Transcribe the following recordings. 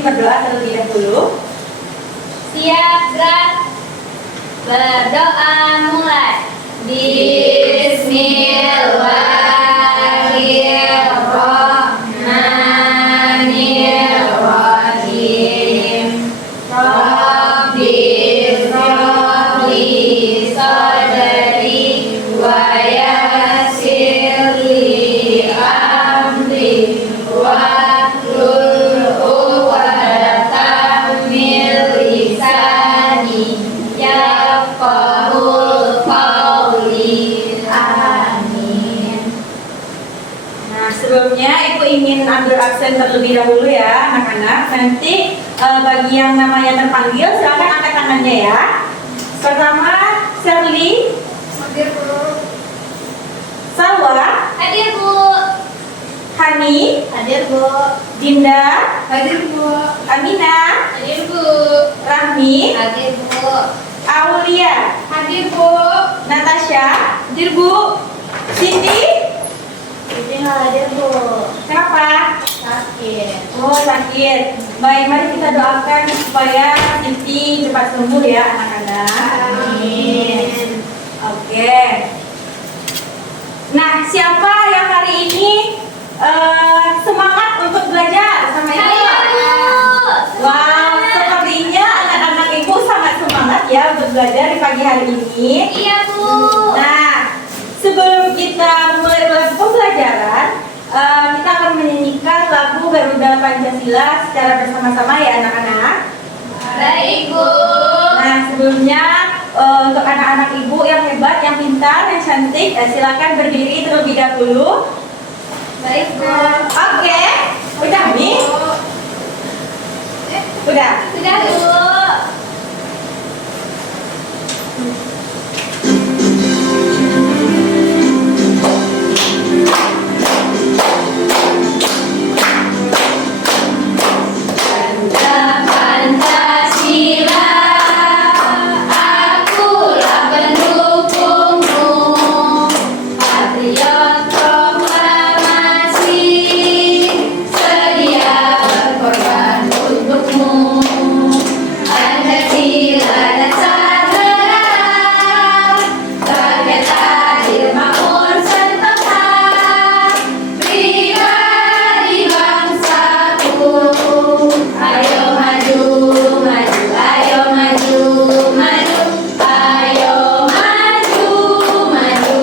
mungkin berdoa terlebih dahulu. Siap, gerak. Berdoa mulai. Bismillahirrahmanirrahim. Rabbi shrahli sadri wa yassir li amri wahlul 'uqdatam min lisani yafqahul qawli. Amin. Nah, sebelumnya Ibu ingin ambil absen terlebih dahulu ya anak-anak. Nanti bagi yang namanya terpanggil silakan angkat tangannya ya. Pertama, Sherly, Hadir, Bu. Salwa, Hadir, Bu. Hani, Hadir, Bu. Dinda, Hadir, Bu. Amina, Hadir, Bu. Rahmi, Hadir, Bu. Aulia, Hadir, Bu. Natasha, hadir Bu. Cindy, Ini nggak hadir, Bu. kenapa? Sakit. Oh, sakit. Baik, mari kita doakan supaya Siti cepat sembuh ya anak-anak. Amin. Oke. Nah, siapa yang hari ini semangat untuk belajar sama Ibu? Saya, Bu. Wow, sepertinya anak-anak Ibu sangat semangat ya untuk belajar di pagi hari ini. Iya, Bu. Nah, sebelum kita mulai pembelajaran, kita akan menyanyikan lagu Garuda Pancasila secara bersama-sama ya anak-anak. Baik, Bu. Nah, sebelumnya untuk anak-anak Ibu yang hebat, yang pintar, yang cantik, silakan berdiri terlebih dahulu. Baik, Bu. Oke, udah nih? Udah. Sudah, Bu. Pancasila, akulah pendukungmu, patriot proklamasi, sedia berkorban untukmu. Pancasila dasar negara, rakyat adil makmur sentosa, pribadi bangsaku. Ayo maju, maju, ayo maju, maju, ayo maju, maju.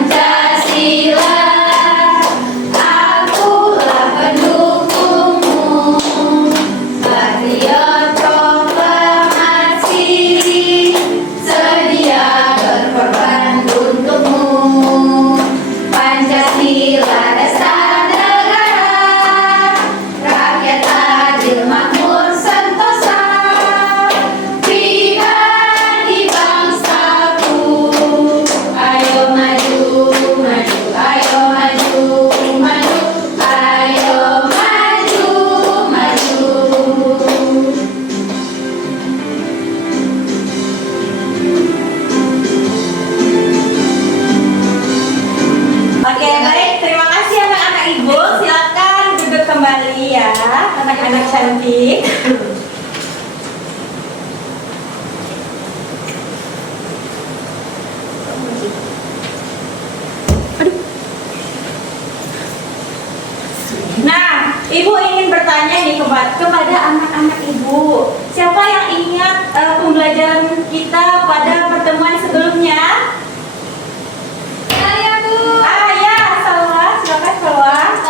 Pancasila, akulah pendukungmu, patriot proklamasi, sedia berkorban untukmu. Pancasila dasar negara, rakyat adil makmur sentosa, pribadi bangsaku. Ayo maju, maju, ayo maju, maju, ayo maju, maju. Oke, baik. Terima kasih anak-anak Ibu. Silakan duduk kembali ya, anak-anak cantik. Nah, Ibu ingin bertanya nih kepada anak-anak Ibu. Siapa yang ingat pembelajaran kita pada pertemuan sebelumnya? Saya, Bu. Ya, Salwa, silakan Salwa.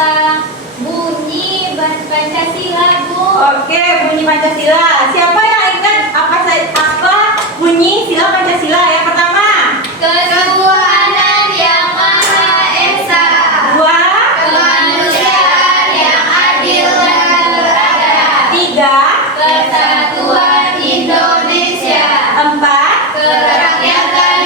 Bunyi Pancasila, Bu. Oke, bunyi Pancasila. Siapa yang ingat apa bunyi sila Pancasila? Yang pertama, Ketuhanan yang Maha Esa, dua, kemanusiaan yang adil dan beradab, tiga, persatuan Indonesia, empat, kerakyatan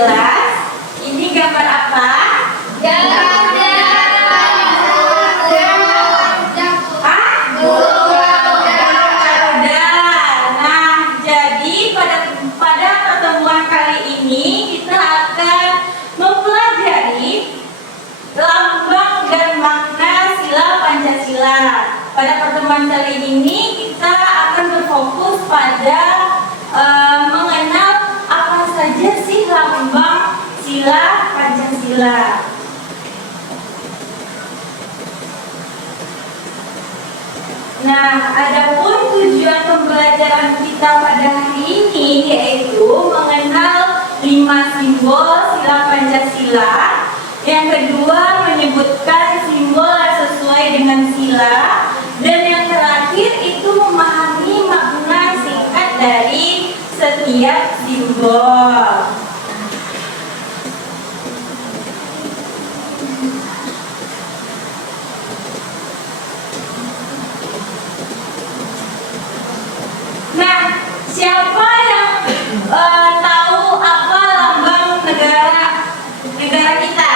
jelas. Ini gambar apa? Garuda. Nah, jadi pada pertemuan kali ini kita akan mempelajari lambang dan makna sila Pancasila. Pada pertemuan kali ini kita akan berfokus pada mengenal apa saja sih lambang sila Pancasila. Nah, adapun tujuan pembelajaran kita pada hari ini yaitu mengenal 5 simbol sila Pancasila. Yang kedua, menyebutkan simbol yang sesuai dengan sila. Dan yang terakhir itu memahami makna singkat dari setiap simbol. Nah, siapa yang tahu apa lambang negara kita?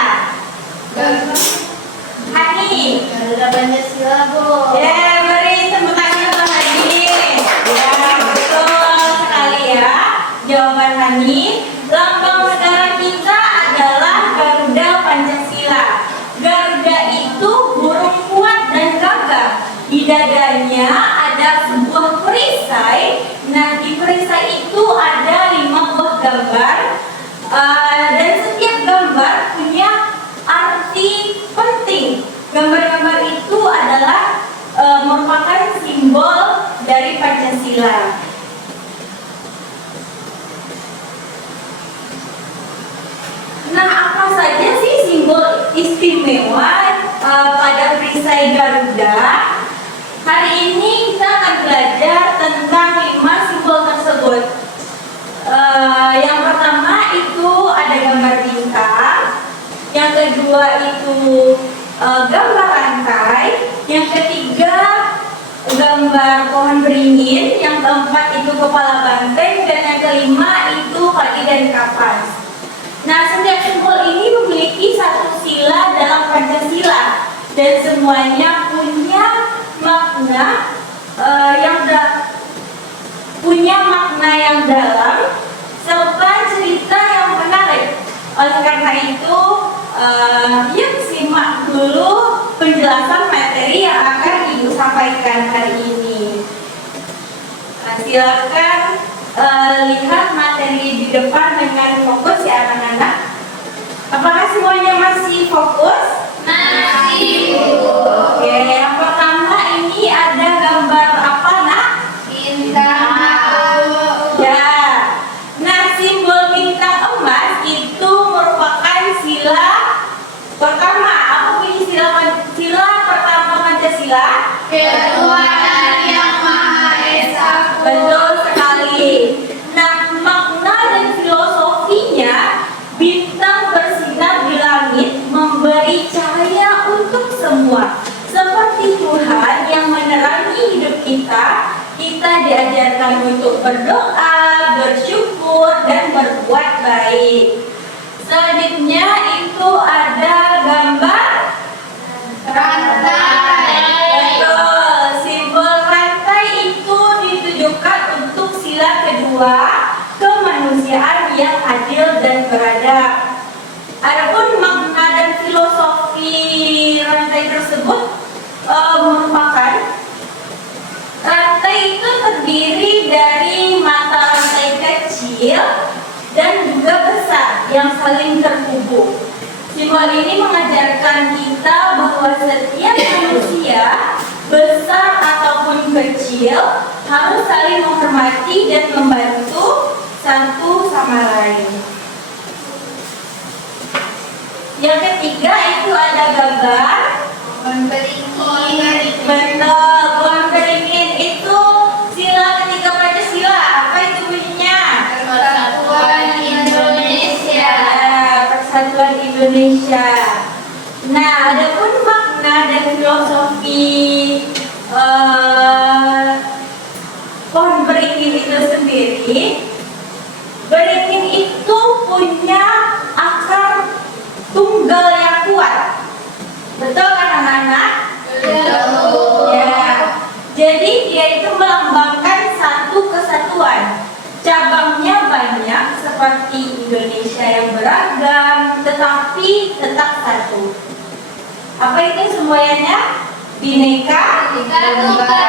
Hani. Garuda Pancasila, Bu. Ya, beri tepuk tangan untuk Hani. Ya, betul sekali ya. Jawaban Hani. Lambang negara kita adalah Garuda Pancasila. Garuda itu burung kuat dan gagah. Di dadanya ada sebuah perisai. Nah, di perisai itu ada 5 buah gambar. Dan setiap gambar punya arti penting. Gambar-gambar itu adalah merupakan simbol dari Pancasila. Nah, apa saja sih simbol istimewa pada perisai Garuda? Hari ini kita akan belajar tentang 5 simbol tersebut. Yang pertama itu ada gambar bintang. Yang kedua itu gambar rantai. Yang ketiga gambar pohon beringin. Yang keempat itu kepala banteng. Dan yang kelima itu kaki dan kapas. Nah, setiap simbol ini memiliki satu sila dalam Pancasila. Dan semuanya punya makna yang dalam serta cerita yang menarik. Oleh karena itu, yuk simak dulu penjelasan materi yang akan Ibu sampaikan hari ini. Nah, silakan lihat materi di depan dengan fokus ya anak-anak. Apakah semuanya masih fokus? Masih, Bu. Oke, yang pertama ini ada gambar apa, Nak? Bintang. Ya. Nah, simbol bintang emas itu merupakan sila pertama. Apa bunyi sila pertama Pancasila? Ketuhanan Yang Maha Esa. Betul sekali. Nah, makna dan filosofinya, bintang bersinar di langit memberi cahaya untuk semua. Seperti Tuhan yang menerangi hidup kita, kita diajarkan untuk berdoa, bersyukur, dan berbuat baik. Selanjutnya itu ada gambar Rantai. betul. Simbol rantai itu ditujukan untuk sila kedua, kemanusiaan yang adil dan beradab. Adapun makna dan filosofi rantai tersebut merupakan rantai itu terdiri dari mata rantai kecil dan juga besar yang saling terhubung. Simbol ini mengajarkan kita bahwa setiap manusia, besar ataupun kecil, harus saling menghormati dan membantu satu sama lain. Yang ketiga itu ada gambar Pohon beringin. betul, pohon beringin itu sila ketiga Pancasila. Apa itu bunyinya? Persatuan Indonesia. Persatuan Indonesia. Nah, adapun makna dan filosofi pohon beringin itu sendiri, beringin itu punya seperti Indonesia yang beragam, tetapi tetap satu. Apa itu semuanya? Bineka Tunggal Ika.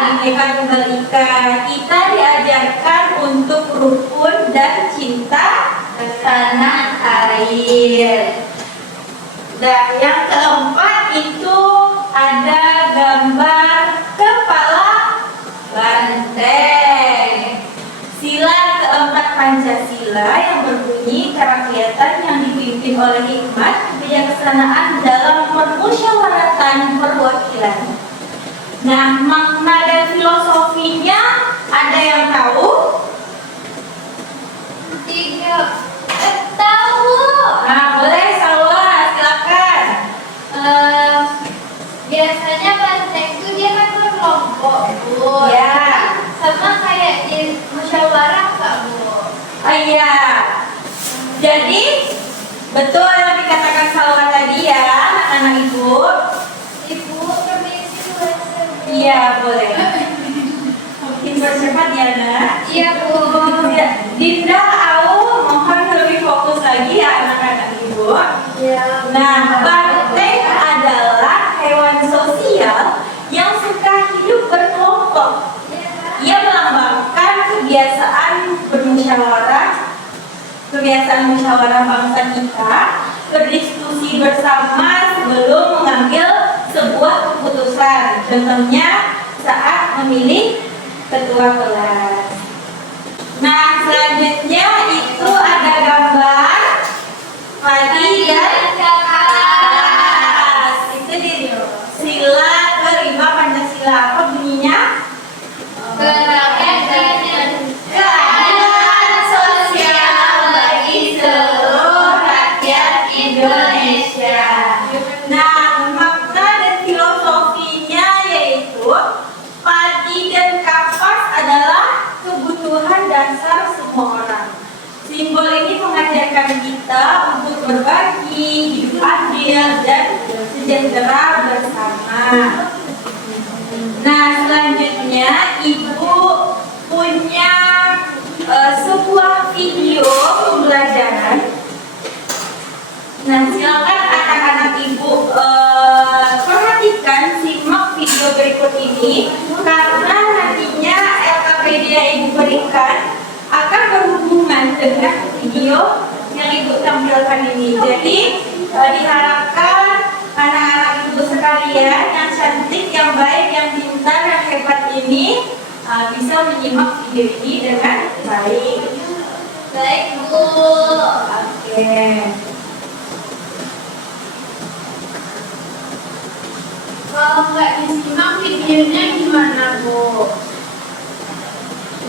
Bineka Tunggal Ika. Kita diajarkan untuk rukun dan cinta tanah air. Dan yang keempat itu ada gambar kepala banteng. Sila keempat Pancasila yang berbunyi kerakyatan yang dipimpin oleh hikmat kebijaksanaan dalam permusyawaratan perwakilan. Nah, makna dan filosofinya ada yang tahu? Tahu. Nah, boleh Salwa, silakan. Biasanya banteng itu dia kan berkelompok, Bu. Ya. Sama kayak di musyawarah, Kak, Bu. Oh iya. Jadi betul yang dikatakan Salwa tadi ya, anak-anak ibu. Ibu, permisi boleh. Iya, boleh. Mungkin bercepat ya, Nak. Iya, Bu. Ya, Dinda, Au, mohon lebih fokus lagi ya anak-anak ibu. Iya. Nah, banteng adalah hewan sosial yang suka hidup berkelompok. Ia melambangkan kebiasaan musyawarah bangsa kita, berdiskusi bersama sebelum mengambil sebuah keputusan. Contohnya saat memilih ketua kelas. Nah, selanjutnya itu ada gambar padi dan kapas. Itu di sila kelima Pancasila. Apa bunyinya? Keadilan sosial bagi seluruh rakyat Indonesia. Nah, makna dan filosofinya yaitu padi dan kapas adalah kebutuhan dasar semua orang. Simbol ini mengajarkan kita untuk berbagi, hidup adil, dan sejahtera bersama. Nah, selanjutnya ibu punya sebuah video pembelajaran. Nah, silakan anak-anak ibu perhatikan, simak video berikut ini karena nantinya LKPD yang ibu berikan akan berhubungan dengan video yang ibu tampilkan ini. Jadi diharapkan anak-anak ibu sekalian yang cantik, yang baik, yang pintar, yang hebat ini bisa menyimak video ini dengan baik. Baik, Bu. Oke. Kalau nggak disimak videonya gimana, Bu?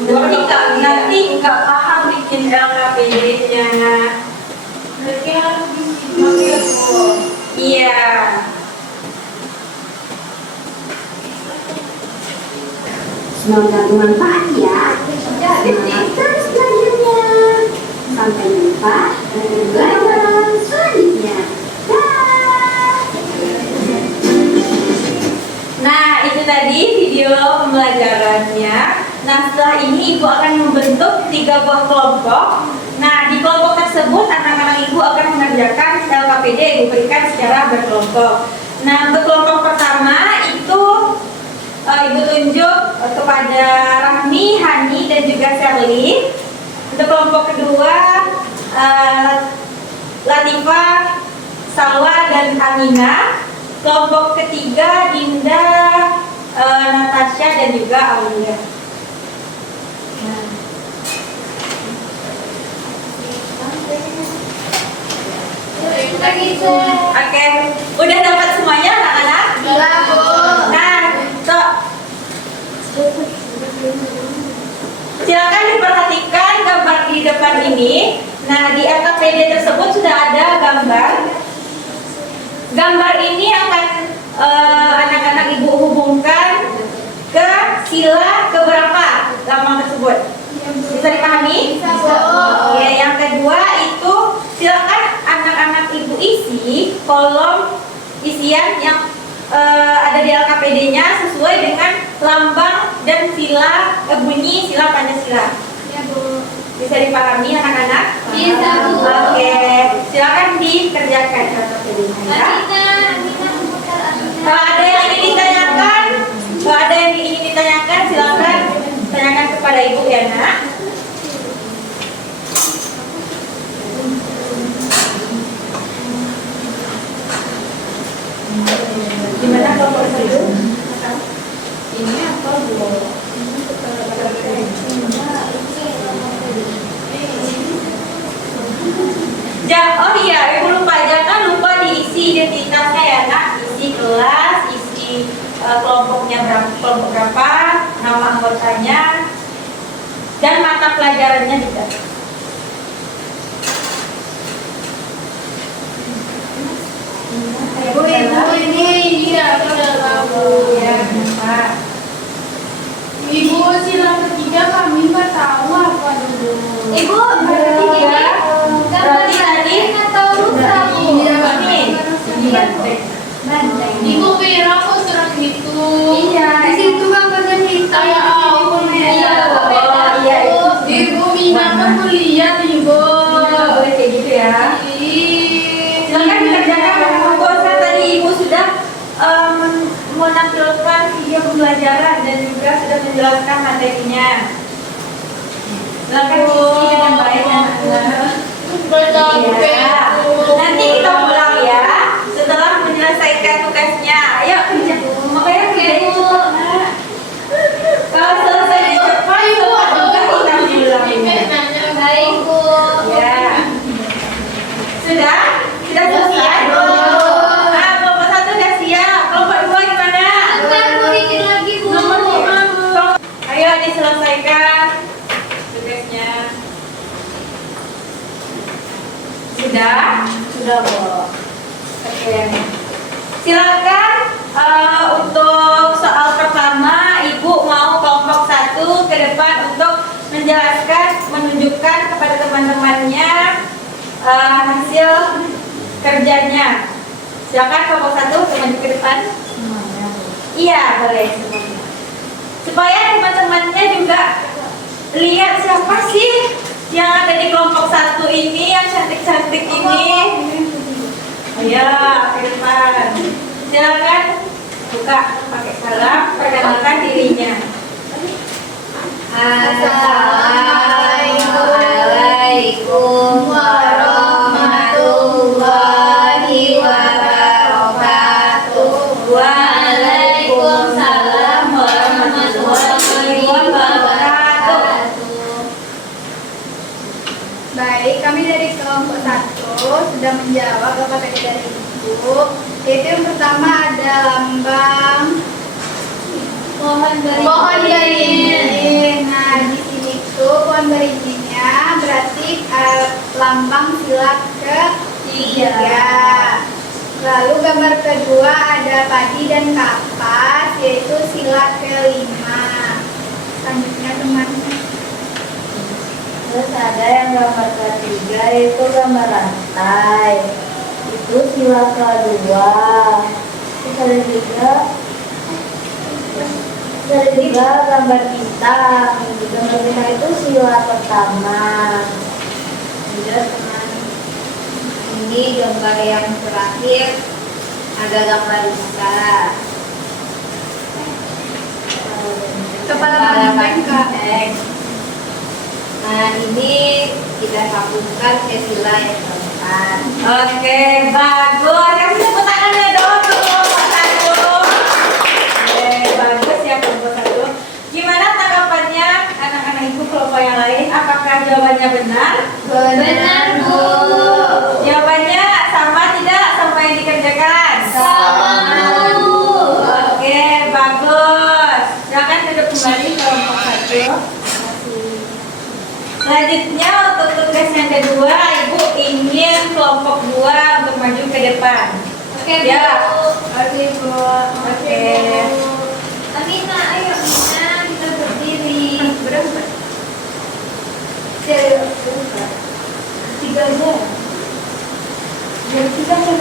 Nanti nggak paham bikin LKPD-nya. Berarti harus disimak ya, Bu. Iya. Semoga bermanfaat ya. Semangat terus belajarnya. Sampai jumpa di pelajaran selanjutnya. Dah. Nah, itu tadi video pembelajarannya. Nah, setelah ini ibu akan membentuk 3 buah kelompok. Nah, di kelompok tersebut anak-anak ibu akan mengerjakan LKPD yang ibu berikan secara berkelompok. Nah, untuk kelompok pertama itu ibu tunjuk kepada Rahmi, Hani, dan juga Sherly. Untuk kelompok kedua Latifah, Salwa, dan Amina. Kelompok ketiga Dinda, Natasha, dan juga Aulia. Oke, udah dapat semuanya anak-anak? Iya, Bu. Nah, silakan diperhatikan gambar di depan ini. Nah, di LKPD tersebut sudah ada gambar. Gambar ini akan anak-anak ibu hubungkan ke sila keberapa lambang tersebut? Bisa dipahami? Bisa, Bu. Oke, yang kedua itu silakan anak-anak ibu isi kolom isian yang ada di LKPD-nya sesuai dengan lambang dan sila bunyi sila Pancasila. Ya, Bu. Bisa dipahami anak-anak? Bisa, Bu. Oke, silakan dikerjakan contoh jadinya ya. Amina, Kalau ada yang ingin ditanyakan, silakan tanyakan kepada ibu ya nak. Gimana kelompok satu? Ini apa, Bu? Oh iya, ibu lupa, jangan lupa diisi identitasnya ya nak. Isi kelas, isi kelompoknya kelompok berapa, nama anggotanya, dan mata pelajarannya juga. Bu, Ibu, ini aku udah tahu. Ya, Pak. Ibu, sila ketiga kami nggak tahu apa dulu. Ibu, berarti ya. Berarti tadi atau lusa, Bu? Iya, ini. Ibu kira aku serang gitu. Iya. Di situ gambarnya hitam. Ya ampun, Iya. beda. Iya, itu. Ibu Mina kan kuliah, Ibu. Iya, boleh kayak gitu ya. Silakan dikerjakan dengan komposer. Tadi ibu sudah menampilkan video pembelajaran dan juga sudah menjelaskan materinya. Silakan diisi dengan baik ya anak-anak. Iya. Nanti kita pulang ya. Setelah menyelesaikan tugasnya, ayo kerja. Makanya kerjanya cepat nak. Kalau selesai cepat, cepat juga kita pulang. Baik, Bu. Ya. Sudah? Sudah selesai? Kelompok satu udah siap. Kelompok dua gimana? Bu, dikit lagi, Bu. Ayo diselesaikan tugasnya. Sudah? Sudah, Bu. Oke. Silakan untuk soal pertama, Ibu mau kelompok satu ke depan untuk menunjukkan kepada teman-temannya hasil kerjanya. Silakan kelompok satu maju ke depan. Iya, boleh semuanya. Supaya teman-temannya juga lihat siapa sih yang ada di kelompok satu ini, yang cantik-cantik ini. Ayo ke depan. Silakan buka pakai salam, perkenalkan dirinya. Assalamualaikum warahmatullahi wabarakatuh. Waalaikumsalam warahmatullahi wabarakatuh. Baik, kami dari kelompok 1 sudah menjawab apa tadi dari Ibu. Yaitu yang pertama ada lambang pohon beringin. Nah, di sini tuh pohon beringinnya berarti lambang sila ketiga. Lalu gambar kedua ada padi dan kapas, yaitu sila kelima. Selanjutnya teman. Terus ada yang gambar ketiga yaitu gambar rantai, itu sila kedua. Terus ada juga gambar bintang. Gambar bintang itu sila pertama. Sudah teman. Ini gambar yang terakhir ada gambar besar. Kepala banteng. Nah, ini kita sambungkan ke sila yang keempat. Oke, bagus. Kasih tepuk tangannya dong untuk kelompok satu. Oke, bagus ya kelompok satu. Gimana tanggapannya anak-anak ibu kelompok yang lain? Apakah jawabannya benar? Benar, Bu. Jawabannya sama tidak sama yang dikerjakan? Sama, Bu. Oke, bagus. Silakan duduk kembali kelompok satu. Selanjutnya untuk tugas yang kedua, Ibu ingin kelompok 2 untuk maju ke depan. Oke, Bu. Ya. Oke, Bu. Oke. Amina, ayo Amina, kita berdiri. Berapa? Tiga aja. Jadi tiga aja.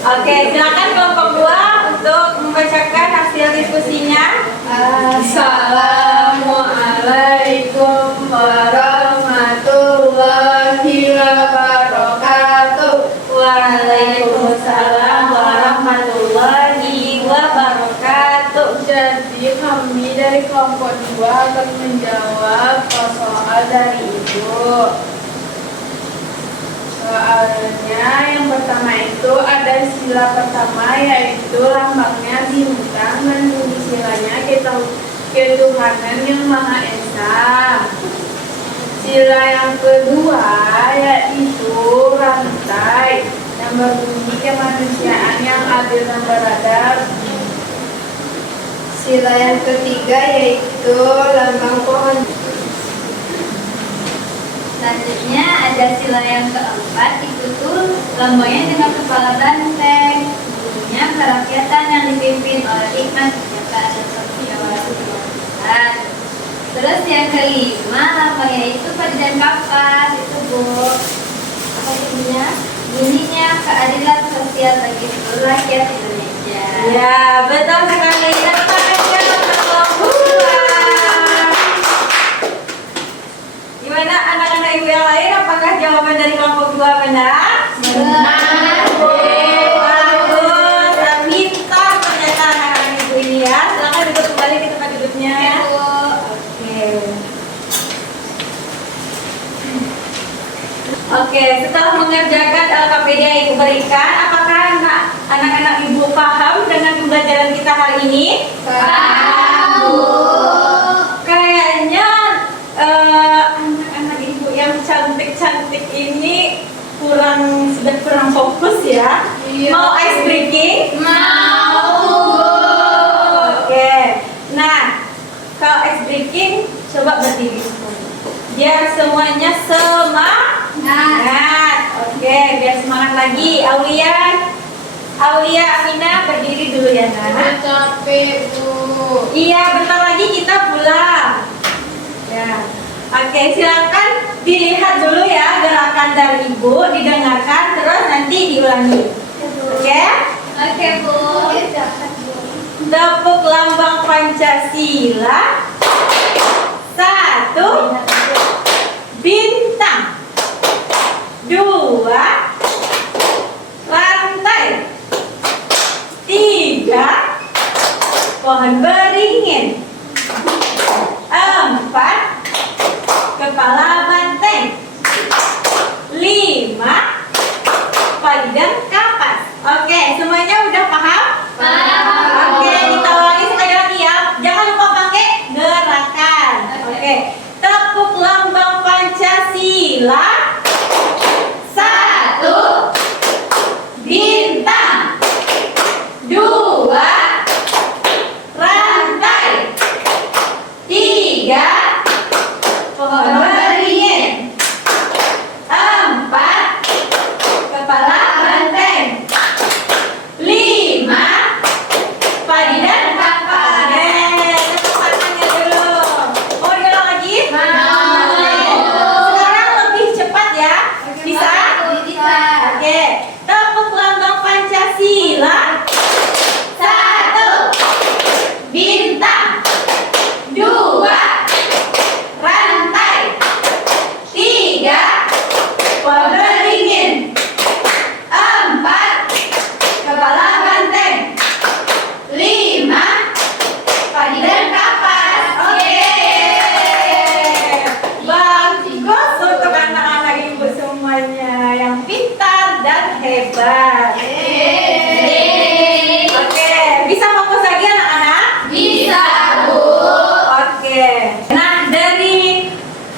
Oke, silakan kelompok 2 untuk membacakan hasil diskusinya. Assalamualaikum warahmatullahi wabarakatuh. Waalaikumsalam warahmatullahi wabarakatuh. Jadi kami dari kelompok 2 akan menjawab soal dari Ibu. Soalnya yang pertama itu ada sila pertama yaitu lambangnya bintang dan bunyi silanya ketuhanan yang Maha Esa. Sila yang kedua yaitu rantai yang berbunyi kemanusiaan yang adil dan beradab. Sila yang ketiga yaitu lambang pohon. Selanjutnya ada sila yang keempat, itu tuh lambangnya dengan kepala banteng, bunyinya kerakyatan yang dipimpin oleh hikmat kebijakan dan kebijakan. Terus yang kelima lambangnya itu padi dan kapas, itu Bu. Apa bunyinya? Bunyinya keadilan sosial bagi seluruh rakyat Indonesia. Ya, betul sekali. Tepuk tangan untuk kelompok 2. Gimana anak-anak ibu yang lain? Apakah jawaban dari kelompok 2 benar? Benar. Bagus. Pintar ternyata anak-anak ibu ini ya. Silakan duduk kembali ke tempat duduknya. Oke. Oke, setelah mengerjakan LKPD yang ibu berikan, apakah anak-anak ibu paham dengan pembelajaran kita hari ini? Paham. Kayaknya anak-anak ibu yang cantik-cantik ini sudah kurang fokus ya. Iya. Mau ice breaking? Mau. Oke. Nah, kalau ice breaking coba berdiri. Biar semuanya semangat. Oke, biar semangat lagi. Aulia, Amina berdiri dulu ya, Nak. Capek Bu. Iya, bentar lagi kita pulang. Ya. Oke, silakan dilihat dulu ya gerakan dari Ibu, didengarkan terus nanti diulangi. Oke? Oke Bu. Tepuk lambang Pancasila. 1 bintang. 2 rantai. 3 pohon beringin. 4 kepala banteng. 5 padi dan kapas. Oke, semuanya udah paham? Paham. Oke, kita ulangi sekali lagi ya. Jangan lupa pakai gerakan. Oke, tepuk lambang Pancasila. 1 bintang. 2 rantai. 3 pohon beringin. 4 kepala banteng. 5 padi dan kapas. Tepuk tangannya dulu. Mau diulang lagi? Sekarang lebih cepat ya. Bisa? Bisa. Oke. Tepuk lambang Pancasila. 1 bintang. 2 rantai. 3 pohon beringin. 4 kepala banteng. 5 padi dan kapas. Oke. Bagus untuk anak-anak ibu semuanya yang pintar dan hebat. Oke, bisa fokus lagi anak-anak? Bisa Bu. Oke. Nah, dari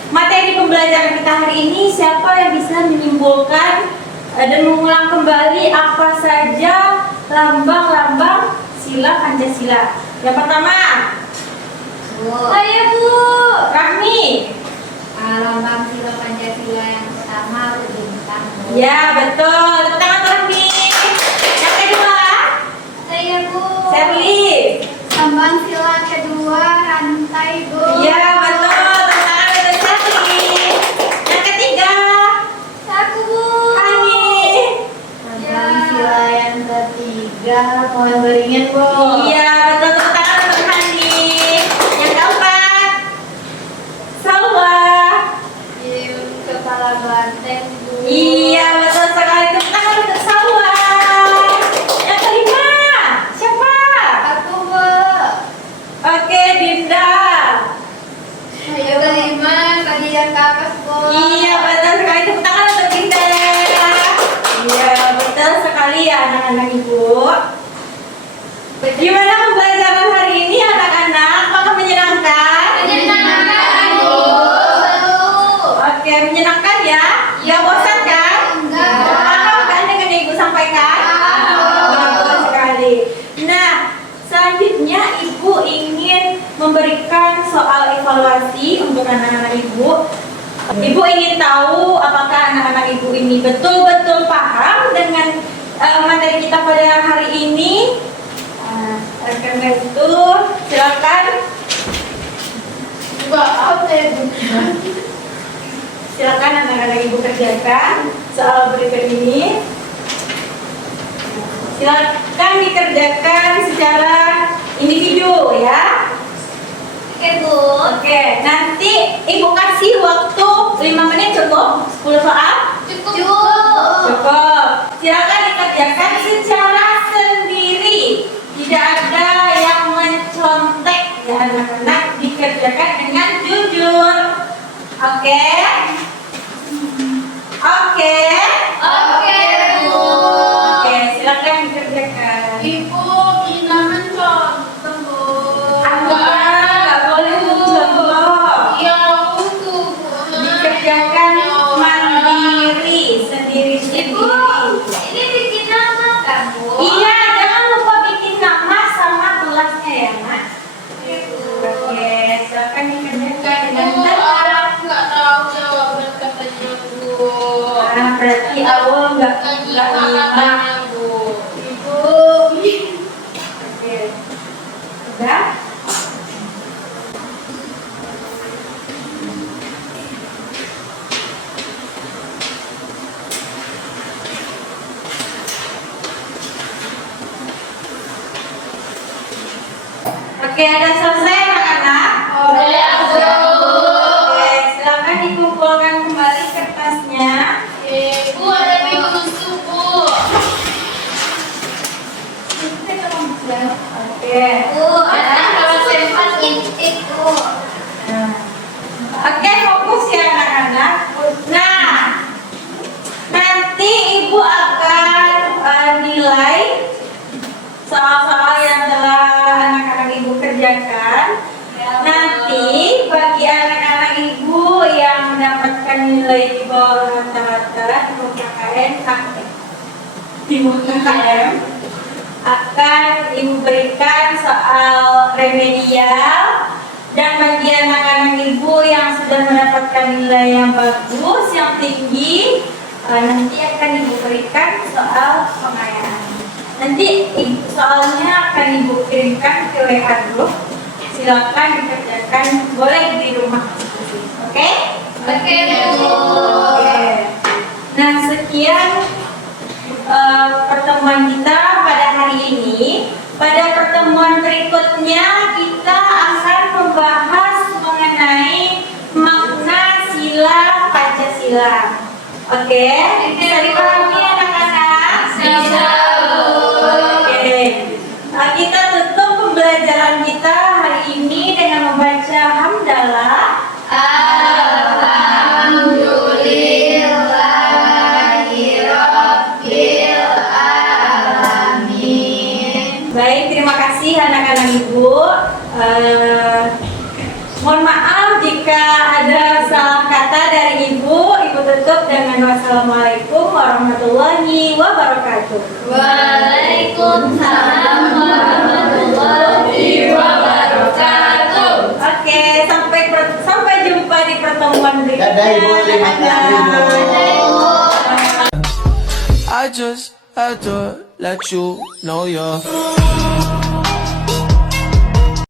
materi pembelajaran kita hari ini, siapa yang bisa menyimpulkan dan mengulang kembali apa saja lambang-lambang sila Pancasila? Yang pertama, Ayo Bu. Rahmi. Lambang sila Pancasila yang pertama bintang. Ya, betul. Tepuk tangan untuk Rahmi. Yang kedua, Saya Bu. Serli. Lambang sila kedua rantai Bu. Ya, betul. Tepuk tangan untuk Serli. Yang ketiga, Aku Bu. Ani. Lambang sila yang ketiga pohon beringin Bu. Iya, betul. Tepuk tangan untuk Hani. Iya, betul sekali. Tepuk tangan untuk Dinda. Iya, betul sekali ya anak-anak Ibu. Gimana pembelajaran hari ini anak-anak? Apakah menyenangkan? Menyenangkan, Bu. Oke, menyenangkan ya? Gak bosan kan? Enggak. Paham kan dengan yang Ibu sampaikan? Bagus sekali. Nah, selanjutnya Ibu ingin memberikan soal evaluasi untuk anak-anak Ibu. Ibu ingin tahu apakah anak-anak Ibu ini betul-betul paham dengan materi kita pada hari ini. Oleh karena itu, silakan. Silakan anak-anak Ibu kerjakan soal berikut ini. Silakan dikerjakan secara individu ya. Oke, Bu. Oke, nanti Ibu kasih waktu 5 menit cukup? 10 soal? Cukup. Silakan dikerjakan secara sendiri. Tidak ada yang mencontek ya anak-anak, dikerjakan dengan jujur. Oke? Oke? Oke, Bu. Oke, silakan dikerjakan. Ibu, kita mencontoh, Bu. Nggak boleh mencontoh. Ya, untuk Dikerjakan mandiri, sendiri-sendiri. Ini bikin nama kan, Bu? Iya, jangan lupa bikin nama sama kelasnya ya, Mas. Oke, silakan dikerjakan dengan tenang. nggak tahu jawaban katanya, Bu. Nah, berarti awal nggak lima. Bu. Ibu. Oke, udah. Oke, ada selesai anak-anak? Udah, Bu. Oke, silakan dikumpulkan kembali kertasnya. Ibu ada susu, Bu. Oke. Bu, ada kalau sempat intip, Bu. Oke, fokus ya anak-anak. Nah, nanti Ibu akan nilai soal-soal yang telah anak-anak Ibu kerjakan. Nanti bagi anak-anak Ibu yang mendapatkan nilai di bawah rata-rata di bawah KKM akan Ibu berikan soal remedial. Dan bagi anak-anak Ibu yang sudah mendapatkan nilai yang bagus, yang tinggi, nanti akan Ibu berikan soal pengayaan. Nanti soalnya akan Ibu kirimkan ke WA grup. Silakan dikerjakan, boleh di rumah. Oke? Oke, Bu. Oke. Nah, sekian pertemuan kita pada hari ini. Pada pertemuan berikutnya kita akan membahas mengenai makna sila Pancasila. Oke? Bisa dipahami anak-anak? Bisa, Bu. Oke. Nah, kita tutup pembelajaran kita hari ini dengan membaca hamdalah. Alhamdulillahirabbil alamin. Baik, terima kasih anak-anak Ibu. Mohon maaf jika ada salah kata dari Ibu. Ibu tutup dengan wassalamualaikum warahmatullahi wabarakatuh. Waalaikumsalam warahmatullahi wabarakatuh. Oke, sampai jumpa di pertemuan berikutnya. Dadah, Ibu. Terima kasih, Ibu. Dadah. I just had to let you know you're